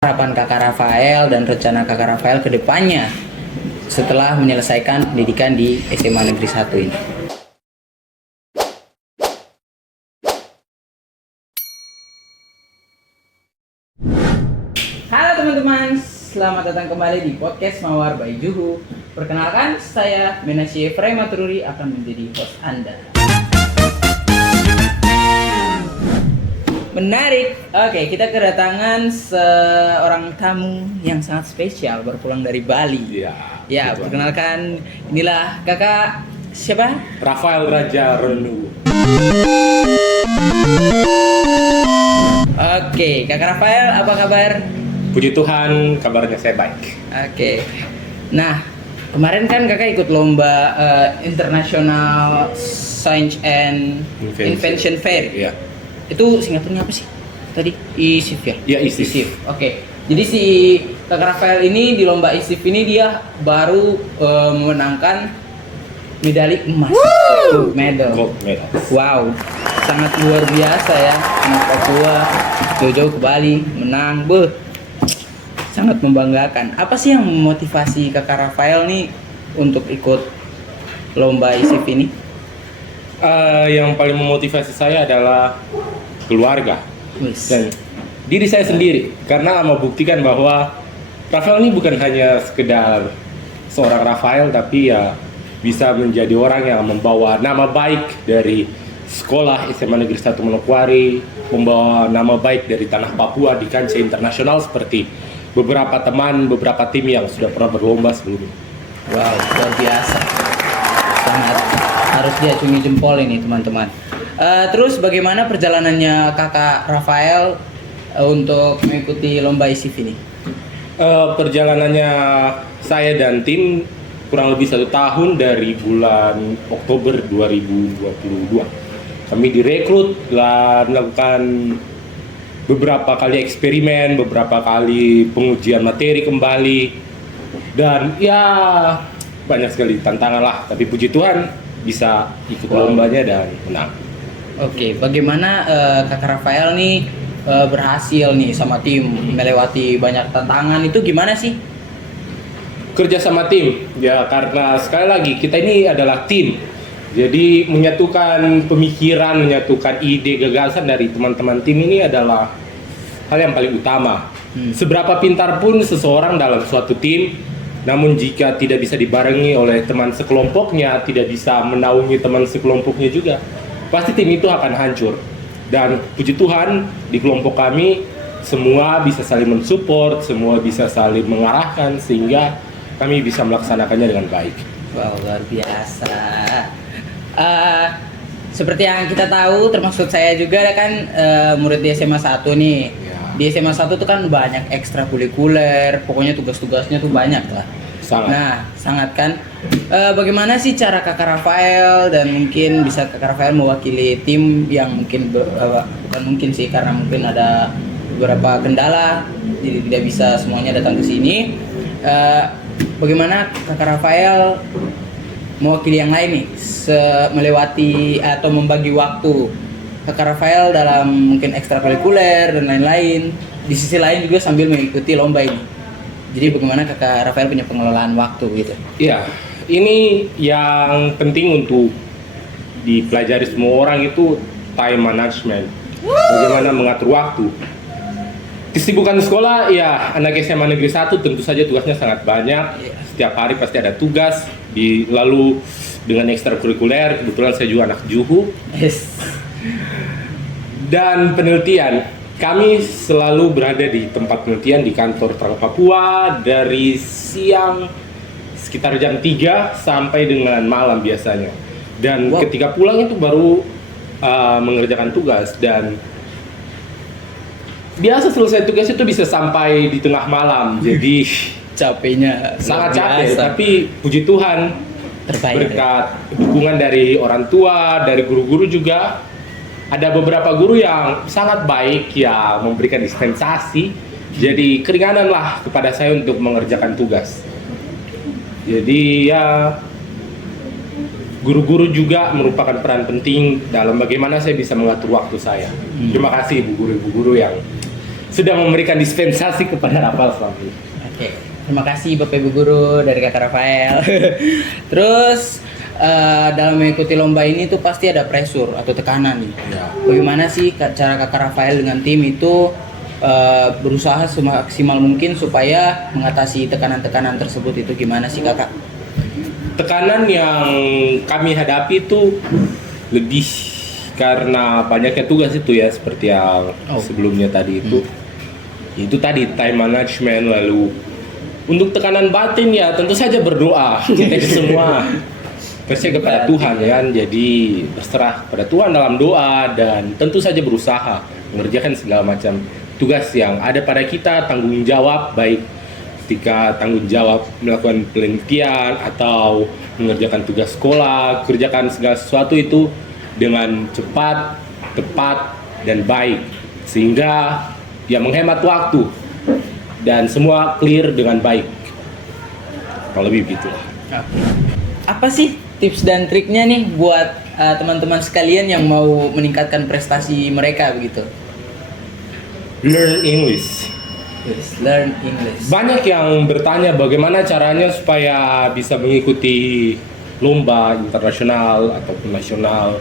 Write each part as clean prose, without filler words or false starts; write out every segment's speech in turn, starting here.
Harapan Kakak Rafael dan rencana Kakak Rafael ke depannya setelah menyelesaikan pendidikan di SMA Negeri 1 ini. Halo teman-teman, selamat datang kembali di podcast Mawar by Juhu. Perkenalkan, saya Menasye Frematururi akan menjadi host Anda. Menarik. Oke, kita kedatangan seorang tamu yang sangat spesial berpulang dari Bali. Iya. Ya, Gitu. perkenalkan, inilah kakak siapa? Rafael Raja Renu. Oke, kakak Rafael, apa kabar? Puji Tuhan, kabarnya saya baik. Oke. Nah, kemarin kan kakak ikut lomba International Science and Invention Fair. Iya. Itu singkatannya apa sih? Tadi ISIF ya? Iya, ISIF. Oke. Jadi si kakak Rafael ini di lomba ISIF ini dia baru memenangkan medali emas. Gold medal. Gold medal. Wow, sangat luar biasa ya. Anak Papua jauh-jauh ke Bali menang. Sangat membanggakan. Apa sih yang memotivasi kakak Rafael nih untuk ikut lomba ISIF ini? Yang paling memotivasi saya adalah keluarga Wis. dan diri saya sendiri, karena membuktikan bahwa Rafael ini bukan hanya sekedar seorang Rafael, tapi ya bisa menjadi orang yang membawa nama baik dari sekolah SMA Negeri 1 Manokwari, membawa nama baik dari tanah Papua di kancah internasional seperti beberapa teman, beberapa tim yang sudah pernah berlomba sebelumnya. Wow, luar biasa. Sangat harus diacungi jempol ini teman-teman. Terus bagaimana perjalanannya kakak Rafael untuk mengikuti lomba ISIF ini? Perjalanannya saya dan tim kurang lebih 1 tahun dari bulan Oktober 2022. Kami direkrut dan melakukan beberapa kali eksperimen, beberapa kali pengujian materi kembali, dan ya banyak sekali tantangan lah. Tapi puji Tuhan bisa ikut lombanya dan menang. Oke, bagaimana kakak Rafael nih berhasil nih sama tim melewati banyak tantangan itu gimana sih? Kerja sama tim ya, karena sekali lagi kita ini adalah tim, jadi menyatukan pemikiran, menyatukan ide, gagasan dari teman-teman tim ini adalah hal yang paling utama. Seberapa pintar pun seseorang dalam suatu tim, namun jika tidak bisa dibarengi oleh teman sekelompoknya, tidak bisa menaungi teman sekelompoknya juga, pasti tim itu akan hancur. Dan puji Tuhan di kelompok kami semua bisa saling mensupport, semua bisa saling mengarahkan sehingga kami bisa melaksanakannya dengan baik. Wow, luar biasa. Seperti yang kita tahu, termasuk saya juga kan murid di SMA 1 nih. Ya. Di SMA 1 tuh kan banyak ekstrakurikuler, pokoknya tugas-tugasnya tuh banyak lah. Sangat. Nah, sangat kan. Bagaimana sih cara kakak Rafael dan mungkin bisa kakak Rafael mewakili tim yang mungkin bukan mungkin sih, karena mungkin ada beberapa kendala jadi tidak bisa semuanya datang ke sini. Bagaimana kakak Rafael mewakili yang lain nih melewati atau membagi waktu kakak Rafael dalam mungkin ekstrakurikuler dan lain-lain, di sisi lain juga sambil mengikuti lomba ini. Jadi bagaimana kakak Rafael punya pengelolaan waktu gitu? Iya, ini yang penting untuk dipelajari semua orang itu time management. Bagaimana mengatur waktu. Kesibukan sekolah, ya anak SMA Negeri 1 tentu saja tugasnya sangat banyak. Setiap hari pasti ada tugas. Lalu dengan ekstrakurikuler, kebetulan saya juga anak Juhu. Yes. Dan penelitian, kami selalu berada di tempat penelitian di kantor Trans Papua dari siang sekitar jam 3 sampai dengan malam biasanya. Dan ketika pulang itu baru mengerjakan tugas, dan biasa selesai tugas itu bisa sampai di tengah malam. Jadi Capeknya sangat luar capek, biasa. tapi puji Tuhan Terbayar. berkat dukungan dari orang tua, dari guru-guru juga. Ada beberapa guru yang sangat baik ya, memberikan dispensasi, jadi keringanan lah kepada saya untuk mengerjakan tugas. Jadi ya guru-guru juga merupakan peran penting dalam bagaimana saya bisa mengatur waktu saya. Terima kasih ibu guru yang sudah memberikan dispensasi kepada Rafael selama ini. Oke, terima kasih Bapak Ibu Guru dari Kakak Rafael. Terus dalam mengikuti lomba ini tuh pasti ada pressure atau tekanan nih. Ya. Bagaimana sih cara Kakak Rafael dengan tim itu berusaha semaksimal mungkin supaya mengatasi tekanan-tekanan tersebut itu gimana sih Kakak? Tekanan yang kami hadapi itu lebih karena banyaknya tugas itu ya, seperti yang sebelumnya tadi itu tadi time management. Lalu untuk tekanan batin ya tentu saja berdoa kita semua percaya kepada Tuhan ya kan, jadi berserah pada Tuhan dalam doa dan tentu saja berusaha mengerjakan segala macam tugas yang ada pada kita, tanggung jawab baik ketika tanggung jawab melakukan penelitian atau mengerjakan tugas sekolah, kerjakan segala sesuatu itu dengan cepat, tepat, dan baik sehingga ya menghemat waktu dan semua clear dengan baik. Kalau lebih begitu. Apa sih tips dan triknya nih buat teman-teman sekalian yang mau meningkatkan prestasi mereka begitu? Learn English. Yes, learn English. Banyak yang bertanya bagaimana caranya supaya bisa mengikuti lomba internasional ataupun nasional.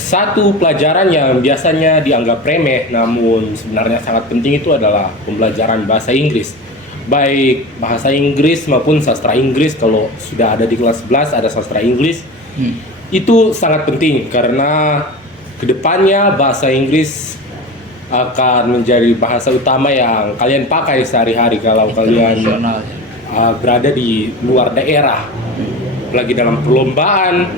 Satu pelajaran yang biasanya dianggap remeh namun sebenarnya sangat penting itu adalah pembelajaran bahasa Inggris. Baik bahasa Inggris maupun sastra Inggris. Kalau sudah ada di kelas 11 ada sastra Inggris, itu sangat penting karena kedepannya bahasa Inggris akan menjadi bahasa utama yang kalian pakai sehari-hari kalau kalian berada di luar daerah. Apalagi dalam perlombaan,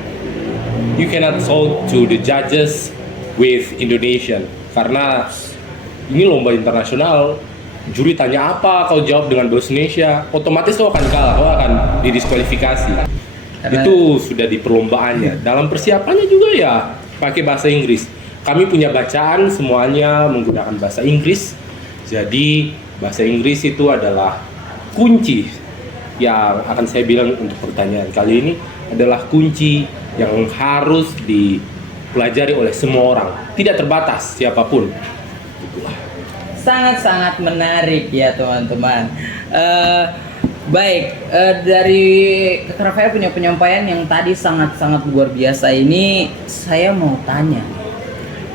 you cannot talk to the judges with Indonesian karena ini lomba internasional. Juri tanya apa, kau jawab dengan bahasa Indonesia, otomatis kau akan kalah, kau akan didiskualifikasi. Itu sudah di perlombaannya. Dalam persiapannya juga ya pakai bahasa Inggris. Kami punya bacaan semuanya menggunakan bahasa Inggris. Jadi bahasa Inggris itu adalah kunci yang akan saya bilang untuk pertanyaan kali ini adalah kunci yang harus dipelajari oleh semua orang, tidak terbatas siapapun. Sangat-sangat menarik ya teman-teman. Baik, dari Kakak Rafael punya penyampaian yang tadi sangat-sangat luar biasa ini, saya mau tanya,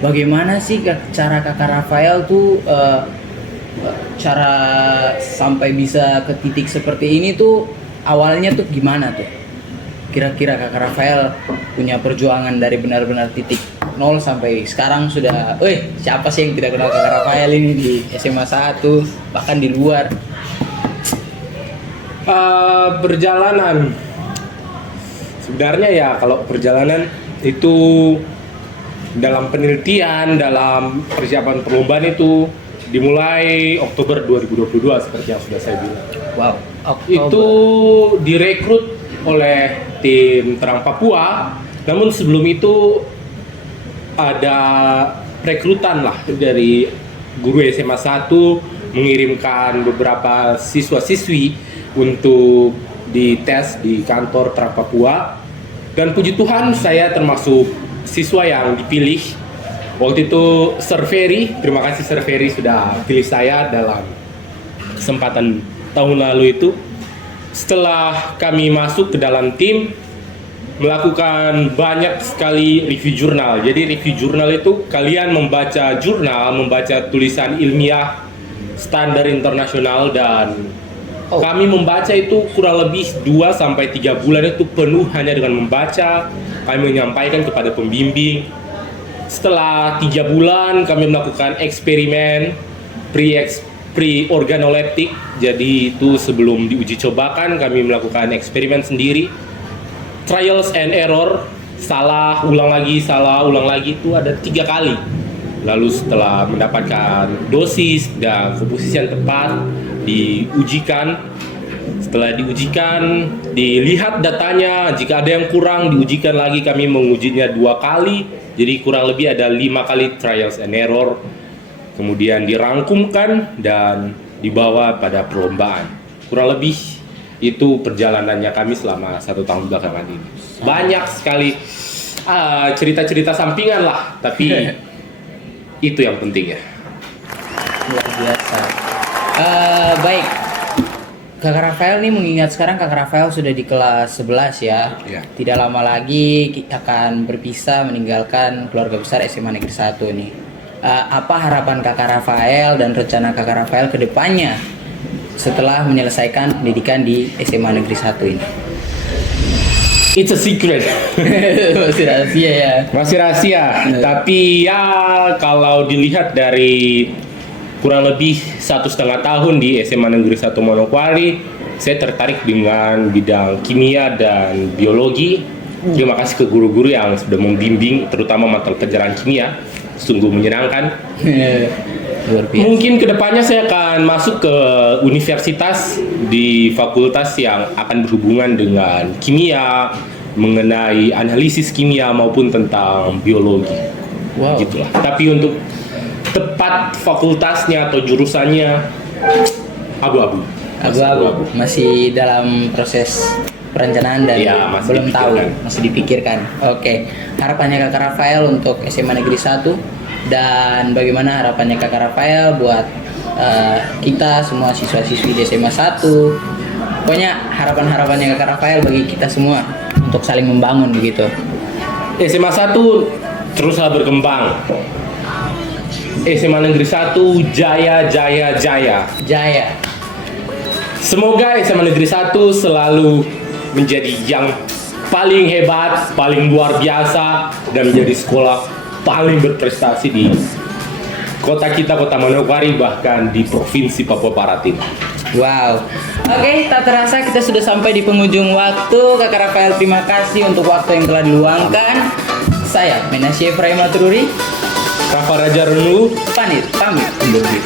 bagaimana sih cara Kakak Rafael tuh cara sampai bisa ke titik seperti ini tuh awalnya tuh gimana tuh? Kira-kira Kakak Rafael punya perjuangan dari benar-benar titik 0 sampai sekarang sudah, siapa sih yang tidak kenal Kakak Rafael ini di SMA 1 bahkan di luar? Perjalanan sebenarnya ya kalau perjalanan itu dalam penelitian, dalam persiapan perlombaan itu dimulai Oktober 2022 seperti yang sudah saya bilang. Wow, Oktober. Itu direkrut oleh tim Terang Papua. Namun sebelum itu ada rekrutan lah dari guru SMA 1 mengirimkan beberapa siswa-siswi untuk dites di kantor Terang Papua. Dan puji Tuhan saya termasuk siswa yang dipilih. Waktu itu Sir Ferry, terima kasih Sir Ferry sudah pilih saya dalam kesempatan tahun lalu itu. Setelah kami masuk ke dalam tim, melakukan banyak sekali review jurnal. Jadi review jurnal itu kalian membaca jurnal, membaca tulisan ilmiah standar internasional dan kami membaca itu kurang lebih 2-3 bulan itu penuh hanya dengan membaca. Kami menyampaikan kepada pembimbing. Setelah 3 bulan kami melakukan eksperimen pre-organoleptik. Jadi itu sebelum diuji cobakan kami melakukan eksperimen sendiri. Trials and error, salah, ulang lagi, itu ada 3 kali. Lalu setelah mendapatkan dosis dan komposisi yang tepat, diujikan. Setelah diujikan, dilihat datanya, jika ada yang kurang diujikan lagi, kami mengujinya 2 kali. Jadi kurang lebih ada 5 kali trials and error. Kemudian dirangkumkan dan dibawa pada perlombaan. Kurang lebih itu perjalanannya kami selama 1 tahun belakangan ini. Banyak sekali cerita-cerita sampingan lah, tapi itu yang penting ya. luar biasa. Baik, Kakak Rafael nih mengingat sekarang Kakak Rafael sudah di kelas 11 ya. Iya. Tidak lama lagi akan berpisah meninggalkan keluarga besar SMA Negeri 1 nih. Apa harapan Kakak Rafael dan rencana Kakak Rafael ke depannya setelah menyelesaikan pendidikan di SMA Negeri 1 ini? It's a secret. Masih rahasia ya. Masih rahasia, tapi ya kalau dilihat dari kurang lebih 1,5 tahun di SMA Negeri 1 Manokwari, saya tertarik dengan bidang kimia dan biologi. Terima kasih ke guru-guru yang sudah membimbing, terutama mata pelajaran kimia, sungguh menyenangkan. Luar biasa. Mungkin kedepannya saya akan masuk ke universitas di fakultas yang akan berhubungan dengan kimia, mengenai analisis kimia maupun tentang biologi. Wow. Gitulah. Tapi untuk tepat fakultasnya atau jurusannya abu-abu. Abu-abu, masih dalam proses perencanaan dan Iya, masih belum tahu, dipikirkan. masih dipikirkan. Oke, harapannya Kakak Rafael untuk SMA Negeri 1 dan bagaimana harapannya Kakak Rafael buat kita semua siswa-siswi di SMA 1. Pokoknya harapan-harapannya Kakak Rafael bagi kita semua untuk saling membangun begitu. SMA 1 teruslah berkembang. SMA Negeri 1 jaya jaya jaya. Jaya. Semoga SMA Negeri 1 selalu menjadi yang paling hebat, paling luar biasa, dan menjadi sekolah paling berprestasi di kota kita, Kota Manokwari, bahkan di Provinsi Papua Barat ini. Wow. Oke, tak terasa kita sudah sampai di penghujung waktu. Kakak Rafael, terima kasih untuk waktu yang telah diluangkan. Saya Menasya Efraim Matururi, Rafa Raja Renulu, pamit undur diri.